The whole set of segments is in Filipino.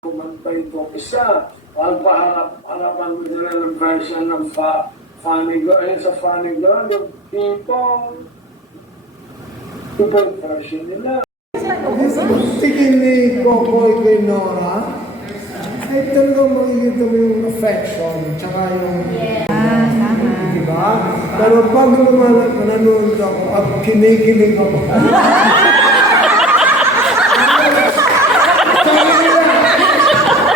Kumanta ito. Isa, ang harapan mo nila ng version ng Funny Girl. Ayun sa Funny Girl, yung people version nila. Tingin ni Kokoy kay Nora, ay talagang makikita mo yung affection, tsaka yung... Diba? Pero pag nanonood ako, at kinikilig ako.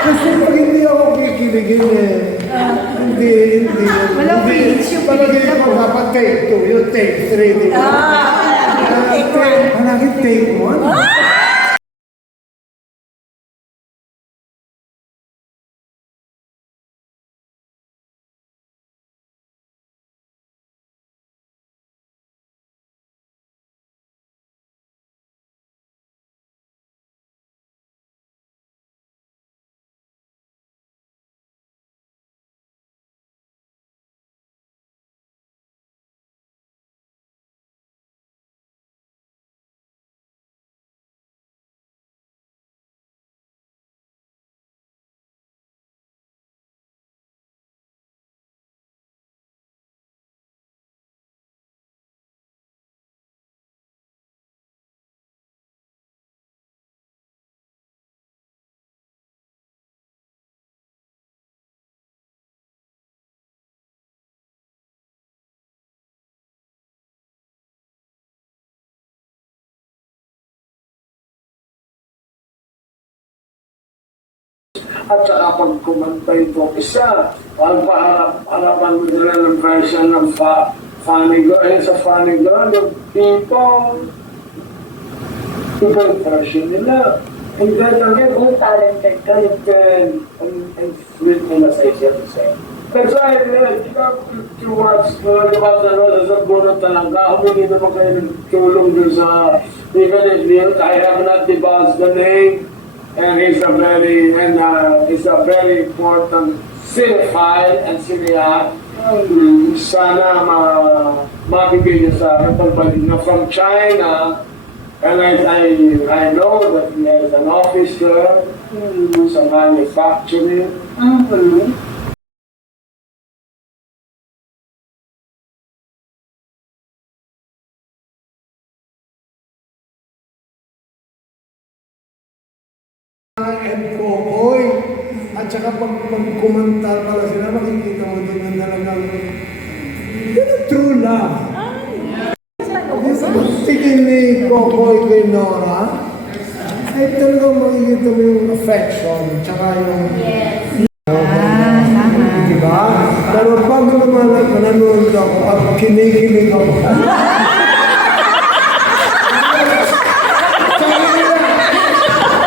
Kasi pag hindi ako kikiligin hindi. Walang feelings yung palagay ko dapat take 2, yung take 3, di ba? Palagi take 1. At saka pag kumanta ito, isa, ang harapan mo nila ng version ng Funny Girl. Ayun sa Funny Girl, yung people version nila. And then again, kung talented ka, you can, and sweet nila sa isya to say. That's why, you have to watch, sa bunot talaga, humingi naman kayo ng tulong doon sa, even if I have not divulged the name, and he's a very important cinephile and cineast. Sana mabigay niya sa akin na from China, and I know that he has an office there, sa manufacturing. And Kokoy. At saka pag kumanta pala sila, makikita mo doon na talagang yun ang true love. Tingin ni Kokoy kay Nora, ay talagang makikita mo yung affection, tsaka yung... Diba? Pero pag nanonood ako, at kinikilig ako.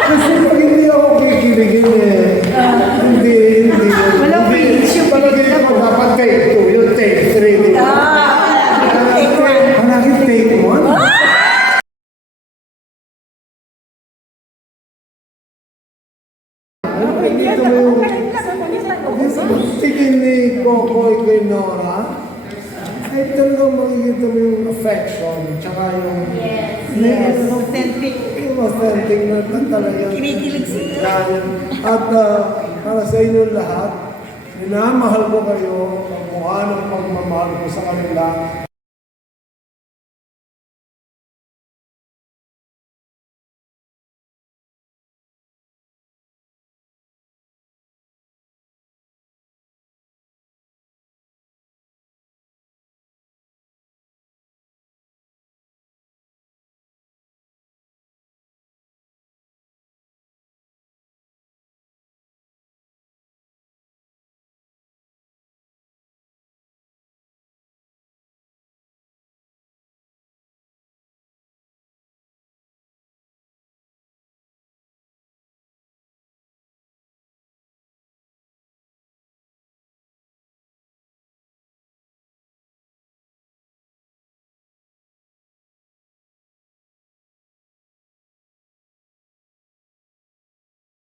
Kasi pag hindi ako kikiligin hindi. Walang feelings yung palagay ko dapat take 2, yung take 3, di ba? Palagi take 1. Dito mo yung tingin ni Kokoy kay Nora, ay talagang makikita mo yung affection, tsaka yung... authentic na talagang Kinikilig sila. At para sa inyo lahat, minamahal ko kayo, pagmukha ng pagmamahal ko sa kanila.